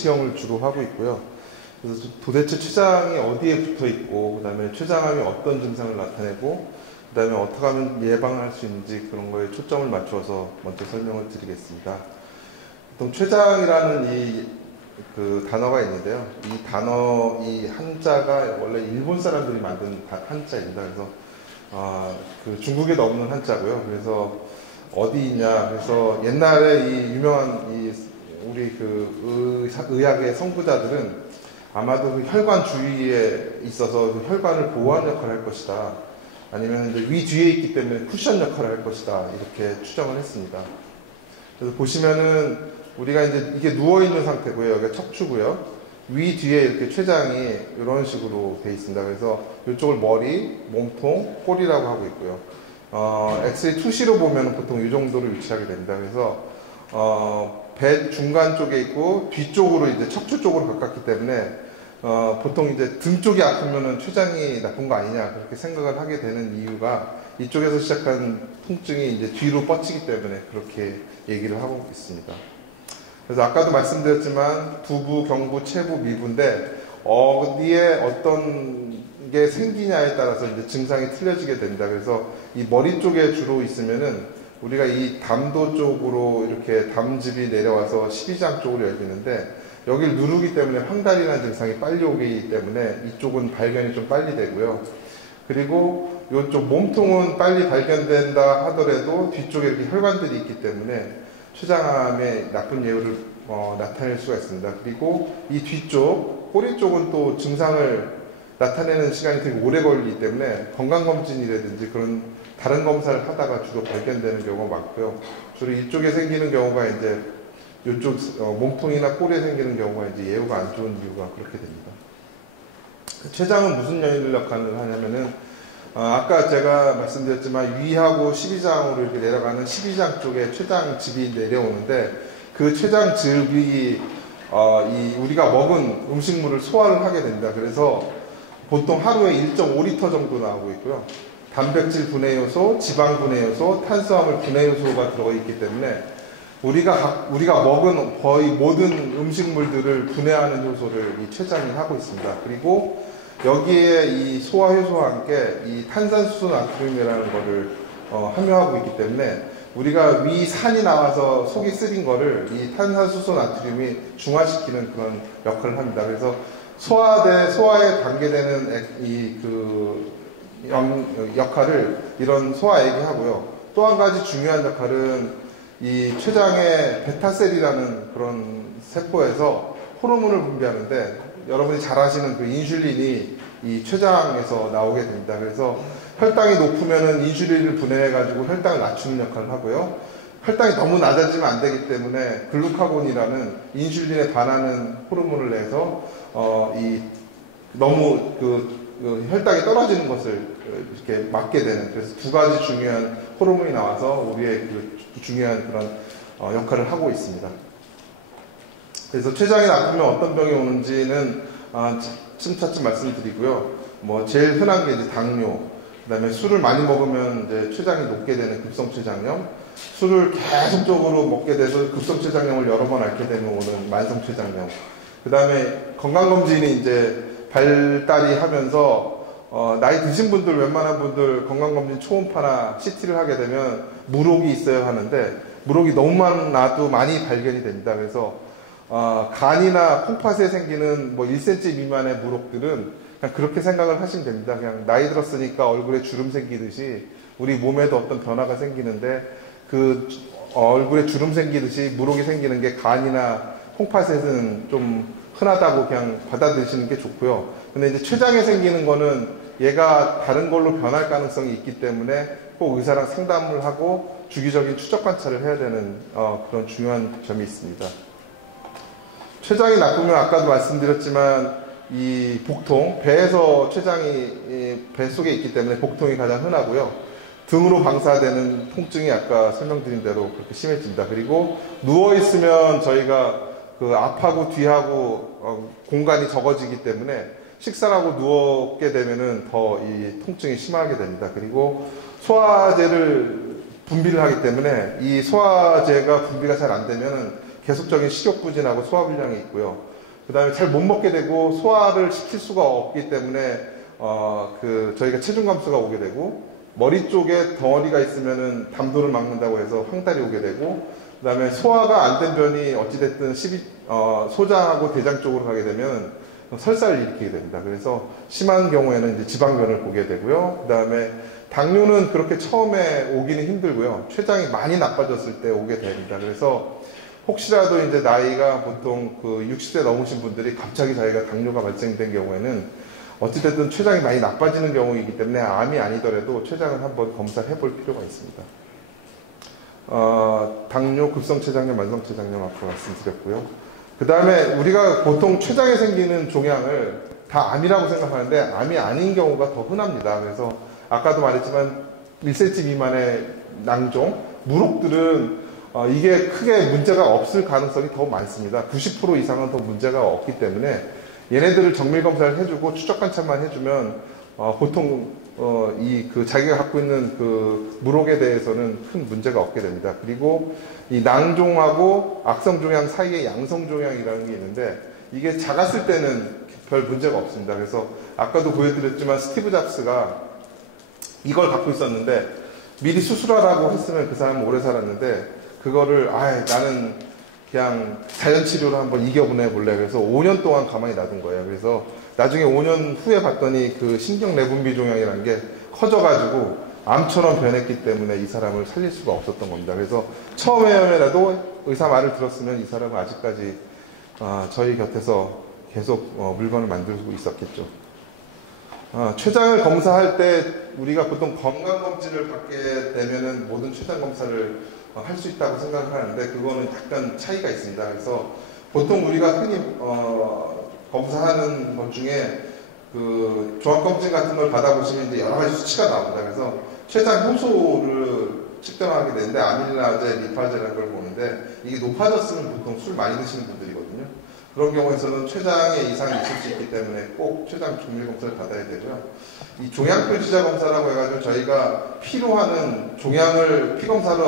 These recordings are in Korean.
내시경을 주로 하고 있고요. 그래서 도대체 췌장이 어디에 붙어 있고, 그 다음에 췌장암이 어떤 증상을 나타내고, 그 다음에 어떻게 하면 예방할 수 있는지 그런 거에 초점을 맞춰서 먼저 설명을 드리겠습니다. 보통 췌장이라는 그 단어가 있는데요. 이 단어, 이 한자가 원래 일본 사람들이 만든 한자입니다. 그래서 그 중국에도 없는 한자고요. 그래서 어디 있냐? 그래서 옛날에 이 유명한 우리 그 의학의 선구자들은 아마도 그 혈관 주위에 있어서 그 혈관을 보호하는 역할을 할 것이다. 아니면 이제 위 뒤에 있기 때문에 쿠션 역할을 할 것이다. 이렇게 추정을 했습니다. 그래서 보시면은 우리가 이제 이게 누워있는 상태고요. 여기가 척추고요. 위 뒤에 이렇게 췌장이 이런 식으로 되어 있습니다. 그래서 이쪽을 머리, 몸통, 꼬리라고 하고 있고요. 엑스레이 투시로 보면 보통 이 정도로 위치하게 됩니다. 그래서 배 중간 쪽에 있고 뒤쪽으로 이제 척추 쪽으로 가깝기 때문에 보통 이제 등 쪽이 아프면은 췌장이 나쁜 거 아니냐 그렇게 생각을 하게 되는 이유가 이쪽에서 시작한 통증이 이제 뒤로 뻗치기 때문에 그렇게 얘기를 하고 있습니다. 그래서 아까도 말씀드렸지만 두부, 경부, 체부, 미부인데 어디에 어떤 게 생기냐에 따라서 이제 증상이 틀려지게 됩니다. 그래서 이 머리 쪽에 주로 있으면은 우리가 이 담도 쪽으로 이렇게 담즙이 내려와서 십이장 쪽으로 열리는데 여기를 누르기 때문에 황달이라는 증상이 빨리 오기 때문에 이쪽은 발견이 좀 빨리 되고요. 그리고 이쪽 몸통은 빨리 발견된다 하더라도 뒤쪽에 이렇게 혈관들이 있기 때문에 췌장암의 나쁜 예후를 나타낼 수가 있습니다. 그리고 이 뒤쪽, 꼬리 쪽은 또 증상을 나타내는 시간이 되게 오래 걸리기 때문에 건강검진이라든지 그런 다른 검사를 하다가 주로 발견되는 경우가 많고요. 주로 이쪽에 생기는 경우가 이제 이쪽 몸통이나 꼬리에 생기는 경우가 이제 예후가 안 좋은 이유가 그렇게 됩니다. 췌장은 무슨 역할을 하냐면은 아까 제가 말씀드렸지만 위하고 12장으로 이렇게 내려가는 12장 쪽에 췌장즙이 내려오는데 그 췌장즙이 우리가 먹은 음식물을 소화를 하게 됩니다. 그래서 보통 하루에 1.5리터 정도 나오고 있고요. 단백질 분해 요소, 지방 분해 요소, 탄수화물 분해 요소가 들어가 있기 때문에 우리가 먹은 거의 모든 음식물들을 분해하는 효소를 이 췌장이 하고 있습니다. 그리고 여기에 이 소화 효소와 함께 이 탄산수소 나트륨이라는 거를 함유하고 있기 때문에 우리가 위 산이 나와서 속이 쓰린 거를 이 탄산수소 나트륨이 중화시키는 그런 역할을 합니다. 그래서 소화에 관계되는 역할을 이런 소화액이 하고요. 또 한 가지 중요한 역할은 이 췌장의 베타셀이라는 그런 세포에서 호르몬을 분비하는데 여러분이 잘 아시는 그 인슐린이 이 췌장에서 나오게 됩니다. 그래서 혈당이 높으면은 인슐린을 분해해가지고 혈당을 낮추는 역할을 하고요. 혈당이 너무 낮아지면 안 되기 때문에 글루카곤이라는 인슐린에 반하는 호르몬을 내서 너무 혈당이 떨어지는 것을 이렇게 막게 되는, 그래서 두 가지 중요한 호르몬이 나와서 우리의 중요한 그런 역할을 하고 있습니다. 그래서 췌장이 나쁘면 어떤 병이 오는지는 차츰 말씀드리고요. 제일 흔한 게 이제 당뇨, 그 다음에 술을 많이 먹으면 이제 췌장이 높게 되는 급성췌장염, 술을 계속적으로 먹게 돼서 급성췌장염을 여러 번 앓게 되면 오는 만성췌장염, 그 다음에 건강검진이 이제 발달이 하면서 나이 드신 분들, 웬만한 분들 건강검진 초음파나 CT를 하게 되면 물혹이 있어야 하는데 물혹이 너무 많아도 많이 발견이 됩니다. 그래서 간이나 콩팥에 생기는 1cm 미만의 물혹들은 그냥 그렇게 생각을 하시면 됩니다. 그냥 나이 들었으니까 얼굴에 주름 생기듯이 우리 몸에도 어떤 변화가 생기는데 그 얼굴에 주름 생기듯이 물혹이 생기는 게 간이나 콩팥에는 좀 흔하다고 그냥 받아들이시는 게 좋고요. 근데 이제 췌장에 생기는 거는 얘가 다른 걸로 변할 가능성이 있기 때문에 꼭 의사랑 상담을 하고 주기적인 추적 관찰을 해야 되는 그런 중요한 점이 있습니다. 췌장이 나쁘면 아까도 말씀드렸지만 이 복통, 배에서 췌장이 배 속에 있기 때문에 복통이 가장 흔하고요. 등으로 방사되는 통증이 아까 설명드린 대로 그렇게 심해집니다. 그리고 누워있으면 저희가 앞하고 뒤하고 공간이 적어지기 때문에 식사를 하고 누웠게 되면은 더 이 통증이 심하게 됩니다. 그리고 소화제를 분비를 하기 때문에 이 소화제가 분비가 잘 안 되면은 계속적인 식욕부진하고 소화불량이 있고요. 그 다음에 잘 못 먹게 되고 소화를 시킬 수가 없기 때문에 저희가 체중 감소가 오게 되고, 머리 쪽에 덩어리가 있으면은 담도를 막는다고 해서 황달이 오게 되고, 그 다음에 소화가 안 된 변이 어찌됐든 소장하고 대장 쪽으로 가게 되면 설사를 일으키게 됩니다. 그래서 심한 경우에는 이제 지방변을 보게 되고요. 그 다음에 당뇨는 그렇게 처음에 오기는 힘들고요. 췌장이 많이 나빠졌을 때 오게 됩니다. 그래서 혹시라도 이제 나이가 보통 그 60세 넘으신 분들이 갑자기 자기가 당뇨가 발생된 경우에는 어찌됐든 췌장이 많이 나빠지는 경우이기 때문에 암이 아니더라도 췌장을 한번 검사를 해볼 필요가 있습니다. 당뇨, 급성췌장염, 만성췌장염 앞으로 말씀드렸고요. 그 다음에 우리가 보통 췌장에 생기는 종양을 다 암이라고 생각하는데 암이 아닌 경우가 더 흔합니다. 그래서 아까도 말했지만 1cm 미만의 낭종, 무록들은 이게 크게 문제가 없을 가능성이 더 많습니다. 90% 이상은 더 문제가 없기 때문에 얘네들을 정밀 검사를 해주고 추적 관찰만 해주면 보통 자기가 갖고 있는 그 무록에 대해서는 큰 문제가 없게 됩니다. 그리고 이 낭종하고 악성종양 사이에 양성종양이라는 게 있는데 이게 작았을 때는 별 문제가 없습니다. 그래서 아까도 보여드렸지만 스티브 잡스가 이걸 갖고 있었는데 미리 수술하라고 했으면 그 사람은 오래 살았는데 그거를 나는 그냥 자연치료로 한번 이겨보내볼래. 그래서 5년 동안 가만히 놔둔 거예요. 그래서 나중에 5년 후에 봤더니 그 신경내분비 종양이라는 게 커져가지고 암처럼 변했기 때문에 이 사람을 살릴 수가 없었던 겁니다. 그래서 처음에라도 의사 말을 들었으면 이 사람은 아직까지 저희 곁에서 계속 물건을 만들고 있었겠죠. 췌장을 검사할 때 우리가 보통 건강검진을 받게 되면은 모든 췌장 검사를 할 수 있다고 생각을 하는데 그거는 약간 차이가 있습니다. 그래서 보통 우리가 흔히 검사하는 것 중에 그 종합검진 같은 걸 받아보시면 이제 여러 가지 수치가 나옵니다. 그래서 췌장 효소를 측정하게 되는데 아밀라제, 리파제라는 걸 보는데 이게 높아졌으면 보통 술 많이 드시는 분들이거든요. 그런 경우에서는 췌장에 이상이 있을 수 있기 때문에 꼭 췌장 정밀 검사를 받아야 되고요. 이 종양표 지자 검사라고 해가지고 저희가 피로 하는 종양을 피검사로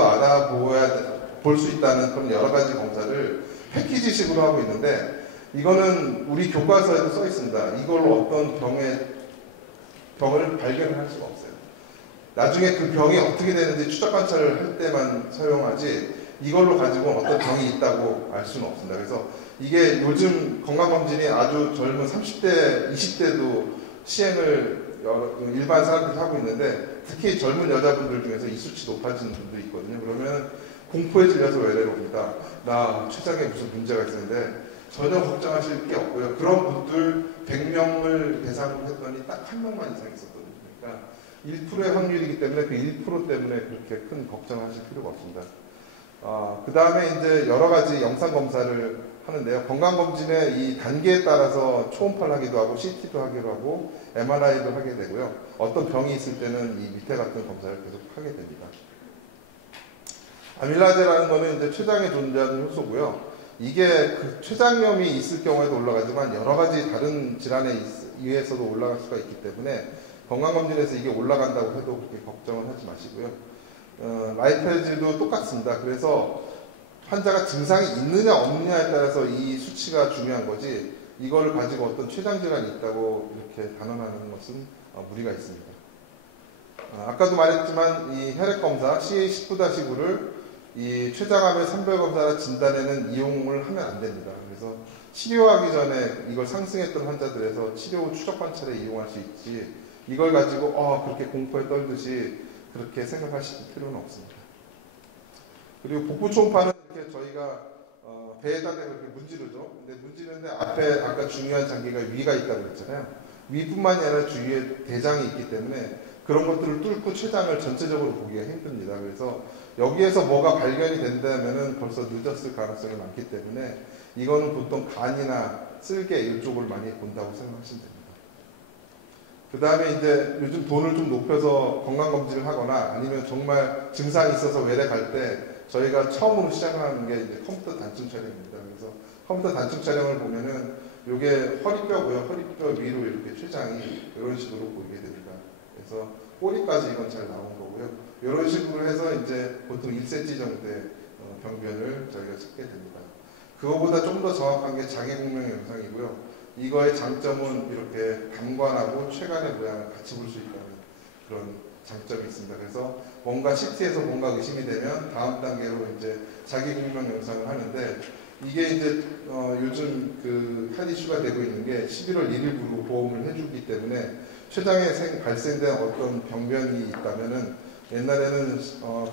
볼 수 있다는 그런 여러 가지 검사를 패키지식으로 하고 있는데 이거는 우리 교과서에도 써 있습니다. 이걸로 어떤 병을 발견을 할 수가 없어요. 나중에 그 병이 어떻게 되는지 추적 관찰을 할 때만 사용하지 이걸로 가지고 어떤 병이 있다고 알 수는 없습니다. 그래서 이게 요즘 건강검진이 아주 젊은 30대, 20대도 시행을 일반 사람들이 하고 있는데 특히 젊은 여자분들 중에서 이 수치 높아지는 분들이 있거든요. 그러면 공포에 질려서 외래로 옵니다. 나 췌장에 무슨 문제가 있었는데 전혀 걱정하실 게 없고요. 그런 분들 100명을 대상으로 했더니 딱 한 명만 이상 있었거든요. 그러니까 1%의 확률이기 때문에 그 1% 때문에 그렇게 큰 걱정하실 필요가 없습니다. 그 다음에 이제 여러 가지 영상 검사를 하는데요. 건강검진의 이 단계에 따라서 초음파를 하기도 하고 CT도 하기도 하고 MRI도 하게 되고요. 어떤 병이 있을 때는 이 밑에 같은 검사를 계속 하게 됩니다. 아밀라제라는 거는 이제 췌장에 존재하는 효소고요. 이게 그 췌장염이 있을 경우에도 올라가지만 여러 가지 다른 질환에 의해서도 올라갈 수가 있기 때문에 건강검진에서 이게 올라간다고 해도 그렇게 걱정을 하지 마시고요. 라이페즈도 똑같습니다. 그래서 환자가 증상이 있느냐 없느냐에 따라서 이 수치가 중요한 거지 이걸 가지고 어떤 췌장 질환이 있다고 이렇게 단언하는 것은 무리가 있습니다. 아까도 말했지만 이 혈액검사 CA19-9를 이 췌장암의 선별검사나 진단에는 이용을 하면 안 됩니다. 그래서 치료하기 전에 이걸 상승했던 환자들에서 치료 후 추적 관찰에 이용할 수 있지 이걸 가지고 그렇게 공포에 떨듯이 그렇게 생각하실 필요는 없습니다. 그리고 복부 초음파는 이렇게 저희가 배에다 대고 이렇게 문지르죠. 근데 문지르는데 앞에 아까 중요한 장기가 위가 있다고 그랬잖아요. 위뿐만이 아니라 주위에 대장이 있기 때문에 그런 것들을 뚫고 췌장을 전체적으로 보기가 힘듭니다. 그래서 여기에서 뭐가 발견이 된다면은 벌써 늦었을 가능성이 많기 때문에 이거는 보통 간이나 쓸개 이쪽을 많이 본다고 생각하시면 됩니다. 그 다음에 이제 요즘 돈을 좀 높여서 건강검진을 하거나 아니면 정말 증상이 있어서 외래 갈 때 저희가 처음으로 시작하는 게 이제 컴퓨터 단층 촬영입니다. 그래서 컴퓨터 단층 촬영을 보면은 이게 허리뼈고요. 허리뼈 위로 이렇게 췌장이 이런 식으로 보이게 됩니다. 그래서 꼬리까지 이건 잘 나온 거고요. 이런 식으로 해서 이제 보통 1cm 정도의 병변을 저희가 찾게 됩니다. 그거보다 좀 더 정확한 게 자기공명 영상이고요. 이거의 장점은 이렇게 단관하고 최간의 모양을 같이 볼 수 있다는 그런 장점이 있습니다. 그래서 뭔가 CT에서 뭔가 의심이 되면 다음 단계로 이제 자기공명 영상을 하는데, 이게 이제 요즘 그 한 이슈가 되고 있는 게 11월 1일부로 보험을 해주기 때문에 췌장에 발생된 어떤 병변이 있다면은, 옛날에는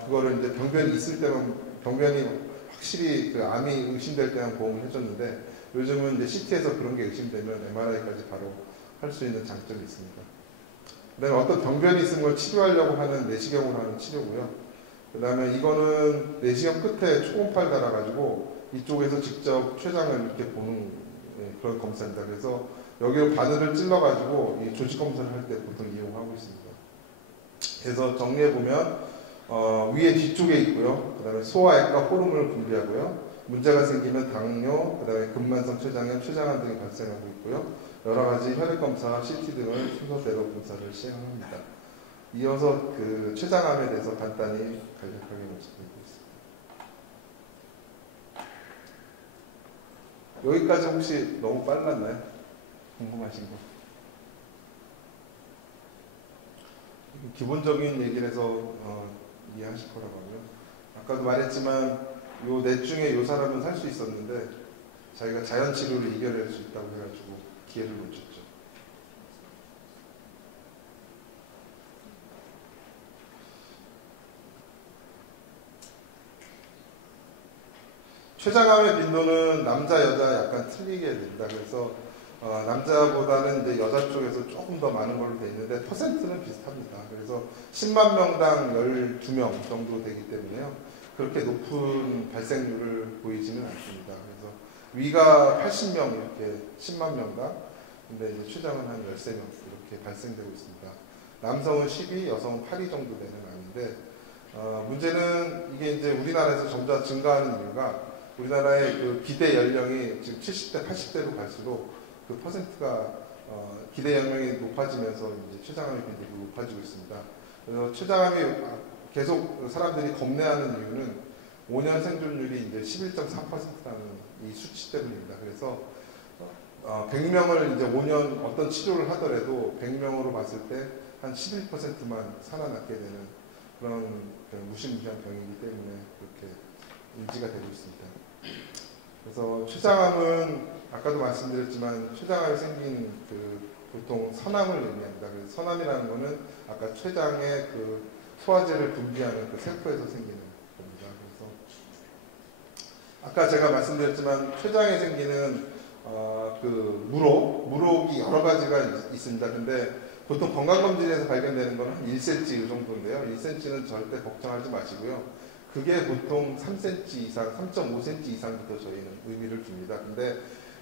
그거를 이제 병변이 있을 때만, 병변이 확실히 그 암이 의심될 때만 보험을 해줬는데, 요즘은 이제 CT에서 그런 게 의심되면 MRI까지 바로 할 수 있는 장점이 있습니다. 그다음에 어떤 병변이 있는 걸 치료하려고 하는 내시경으로 하는 치료고요. 그다음에 이거는 내시경 끝에 초음파를 달아가지고 이쪽에서 직접 췌장을 이렇게 보는 그런 검사입니다. 그래서 여기로 바늘을 찔러가지고 이 조직 검사를 할 때 보통 이용하고 있습니다. 그래서 정리해 보면 위에 뒤쪽에 있고요. 그다음에 소화액과 호르몬을 분비하고요. 문제가 생기면 당뇨, 그다음에 근만성 췌장염, 췌장암 등이 발생하고 있고요. 여러 가지 혈액 검사, CT 등을 순서대로 검사를 시행합니다. 이어서 그 췌장암에 대해서 간단히 간략하게 말씀드리고 있습니다. 여기까지 혹시 너무 빨랐나요? 궁금하신 거? 기본적인 얘기를 해서 이해하실 거라고 하고요. 아까도 말했지만 요 넷 중에 요 사람은 살 수 있었는데 자기가 자연 치료를 이겨낼 수 있다고 해가지고 기회를 놓쳤죠. 췌장암의 빈도는 남자 여자 약간 틀리게 됩니다. 그래서 남자보다는 이제 여자 쪽에서 조금 더 많은 걸로 되어 있는데 퍼센트는 비슷합니다. 그래서 10만 명당 12명 정도 되기 때문에요. 그렇게 높은 발생률을 보이지는 않습니다. 그래서 위가 80명 이렇게 10만 명당, 근데 이제 췌장은 한 13명 이렇게 발생되고 있습니다. 남성은 12, 여성은 8위 정도 되는 암인데 문제는 이게 이제 우리나라에서 점점 증가하는 이유가 우리나라의 그 기대 연령이 지금 70대, 80대로 갈수록 그 퍼센트가 기대 연령이 높아지면서 이제 췌장암의 빈도가 높아지고 있습니다. 그래서 췌장암이 계속 사람들이 겁내하는 이유는 5년 생존율이 이제 11.4%라는 이 수치 때문입니다. 그래서 100명을 이제 5년 어떤 치료를 하더라도 100명으로 봤을 때 한 11%만 살아남게 되는 그런 무시무시한 병이기 때문에 그렇게 인지가 되고 있습니다. 그래서 췌장암은 아까도 말씀드렸지만 췌장암이 생긴 그 보통 선암을 의미합니다. 그래서 선암이라는 거는 아까 췌장의 그 소화제를 분비하는 그 세포에서 생기는 겁니다. 그래서 아까 제가 말씀드렸지만 췌장에 생기는 그 물혹이 여러 가지가 있습니다. 근데 보통 건강검진에서 발견되는 거는 한 1cm 이 정도인데요. 1cm는 절대 걱정하지 마시고요. 그게 보통 3cm 이상, 3.5cm 이상부터 저희는 의미를 줍니다. 근데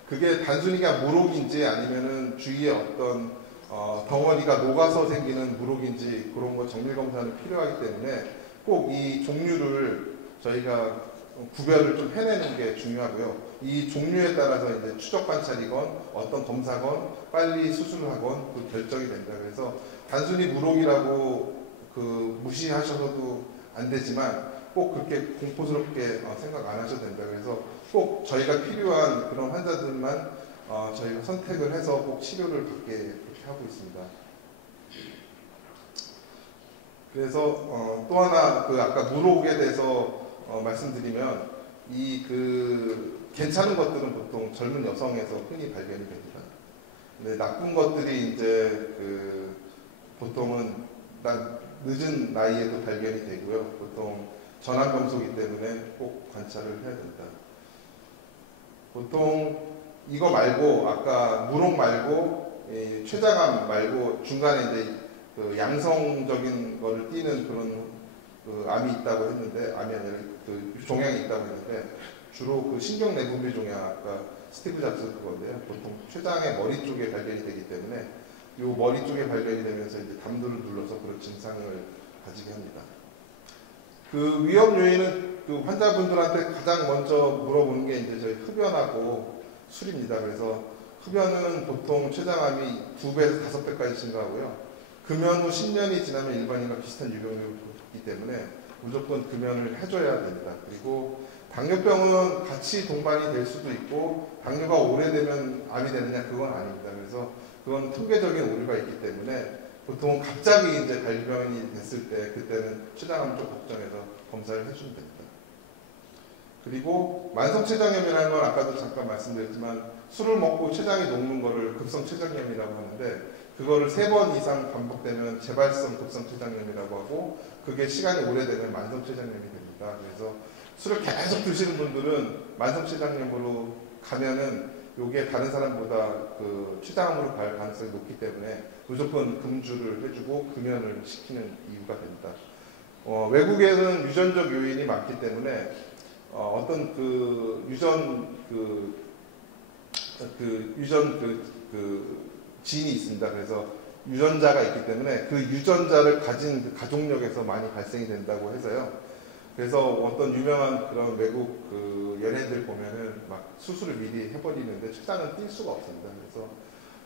그게 단순히 그냥 물혹인지 아니면은 주위에 어떤 덩어리가 녹아서 생기는 물혹인지 그런 거 정밀 검사는 필요하기 때문에 꼭 이 종류를 저희가 구별을 좀 해내는 게 중요하고요. 이 종류에 따라서 이제 추적 관찰이건 어떤 검사건 빨리 수술을 하건 그 결정이 됩니다. 그래서 단순히 물혹이라고 그 무시하셔도 안 되지만 꼭 그렇게 공포스럽게 생각 안 하셔도 된다. 그래서 꼭 저희가 필요한 그런 환자들만 저희가 선택을 해서 꼭 치료를 받게 그렇게 하고 있습니다. 그래서 또 하나 그 아까 물혹에 대해서 말씀드리면 이 그 괜찮은 것들은 보통 젊은 여성에서 흔히 발견이 됩니다. 근데 나쁜 것들이 이제 그 보통은 늦은 나이에도 발견이 되고요. 보통 전암병소이기 때문에 꼭 관찰을 해야 된다. 보통 이거 말고 아까 물혹 말고 췌장암 말고 중간에 이제 그 양성적인 거를 띠는 그런 그 암이 있다고 했는데, 암이 아니라 그 종양이 있다고 했는데 주로 그 신경내분비 종양, 아까 스티브 잡스 그건데요. 보통 췌장의 머리 쪽에 발견이 되기 때문에 이 머리 쪽에 발견이 되면서 이제 담도를 눌러서 그런 증상을 가지게 합니다. 그 위험 요인은 그 환자분들한테 가장 먼저 물어보는 게 이제 저희 흡연하고 술입니다. 그래서 흡연은 보통 췌장암이 2배에서 5배까지 증가하고요. 금연 후 10년이 지나면 일반인과 비슷한 유병률을 보기 때문에 무조건 금연을 해줘야 됩니다. 그리고 당뇨병은 같이 동반이 될 수도 있고 당뇨가 오래되면 암이 되느냐 그건 아닙니다. 그래서 그건 통계적인 오류가 있기 때문에 보통 갑자기 이제 발병이 됐을 때 그때는 췌장암 쪽 걱정해서 검사를 해주면 됩니다. 그리고 만성췌장염이라는 건 아까도 잠깐 말씀드렸지만 술을 먹고 췌장이 녹는 거를 급성췌장염이라고 하는데 그거를 3번 이상 반복되면 재발성 급성췌장염이라고 하고 그게 시간이 오래되면 만성췌장염이 됩니다. 그래서 술을 계속 드시는 분들은 만성췌장염으로 가면은 이게 다른 사람보다 그 췌장암으로 갈 가능성이 높기 때문에 무조건 금주를 해주고 금연을 시키는 이유가 됩니다. 외국에는 유전적 요인이 많기 때문에 어떤 그 유전 지인이 있습니다. 그래서 유전자가 있기 때문에 그 유전자를 가진 그 가족력에서 많이 발생이 된다고 해서요. 그래서 어떤 유명한 그런 외국 그 연예인들 보면은 막 수술을 미리 해버리는데 췌장은 뛸 수가 없습니다. 그래서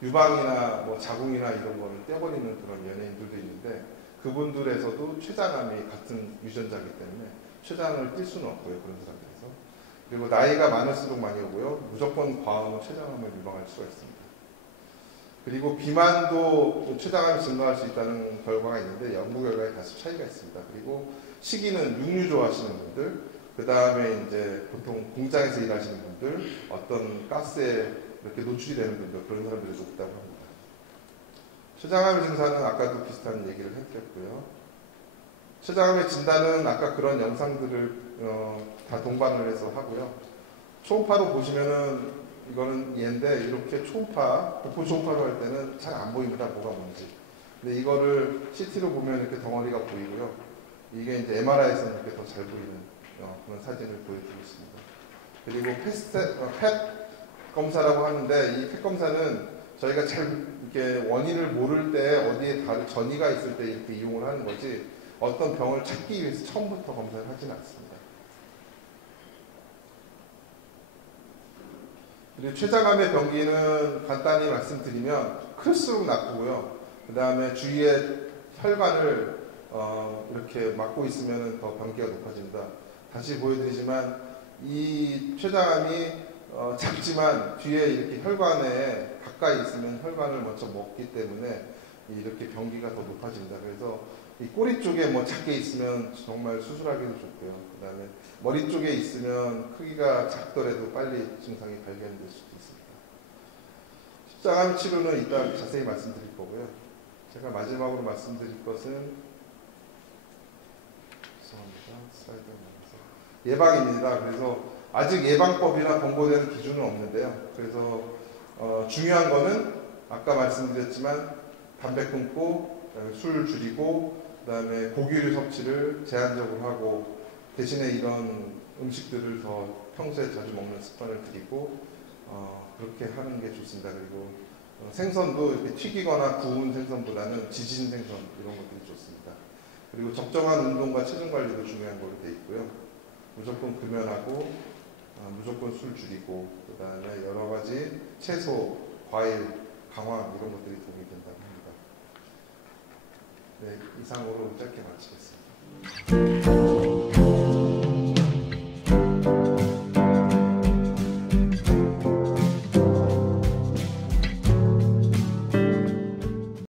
유방이나 뭐 자궁이나 이런 거를 떼버리는 그런 연예인들도 있는데 그분들에서도 췌장암이 같은 유전자이기 때문에 췌장을 뛸 수는 없고요. 그런 사람들에서. 그리고 나이가 많을수록 많이 오고요. 무조건 과음은 췌장암을 유방할 수가 있습니다. 그리고 비만도 췌장암이 증가할 수 있다는 결과가 있는데 연구 결과에 다소 차이가 있습니다. 그리고 식이는 육류 좋아하시는 분들, 그 다음에 이제 보통 공장에서 일하시는 분들, 어떤 가스에 이렇게 노출이 되는 분들, 그런 사람들이 높다고 합니다. 췌장암의 증상은 아까도 비슷한 얘기를 해드렸고요. 췌장암의 진단은 아까 그런 영상들을 다 동반을 해서 하고요. 초음파로 보시면은 이거는 얘인데 이렇게 초음파, 복부 초음파로 할 때는 잘 안 보입니다. 뭐가 뭔지. 근데 이거를 CT로 보면 이렇게 덩어리가 보이고요. 이게 이제 MRI에서는 이렇게 더 잘 보이는 그런 사진을 보여드리고 있습니다. 그리고 펫 검사라고 하는데 이 펫 검사는 저희가 잘 이렇게 원인을 모를 때 어디에 다른 전이가 있을 때 이렇게 이용을 하는 거지 어떤 병을 찾기 위해서 처음부터 검사를 하지는 않습니다. 그리고 췌장암의 병기는 간단히 말씀드리면 클수록 나쁘고요. 그 다음에 주위에 혈관을 이렇게 막고 있으면 더 병기가 높아집니다. 다시 보여드리지만 이 췌장암이 작지만 뒤에 이렇게 혈관에 가까이 있으면 혈관을 먼저 먹기 때문에 이렇게 병기가 더 높아집니다. 그래서 이 꼬리 쪽에 뭐 작게 있으면 정말 수술하기도 좋고요. 그 다음에 머리 쪽에 있으면 크기가 작더라도 빨리 증상이 발견될 수도 있습니다. 췌장암 치료는 이따 자세히 말씀드릴 거고요. 제가 마지막으로 말씀드릴 것은 죄송합니다. 슬라이드 예방입니다. 그래서 아직 예방법이나 권고되는 기준은 없는데요. 그래서 중요한 거는 아까 말씀드렸지만 담배 끊고 술 줄이고 그다음에 고기류 섭취를 제한적으로 하고 대신에 이런 음식들을 더 평소에 자주 먹는 습관을 들이고 그렇게 하는 게 좋습니다. 그리고 생선도 이렇게 튀기거나 구운 생선보다는 지진 생선 이런 것들이 좋습니다. 그리고 적정한 운동과 체중 관리도 중요한 걸로 되어 있고요. 무조건 금연하고 무조건 술 줄이고 그 다음에 여러 가지 채소, 과일, 강황 이런 것들이 도움이 된다고 합니다. 네, 이상으로 짧게 마치겠습니다.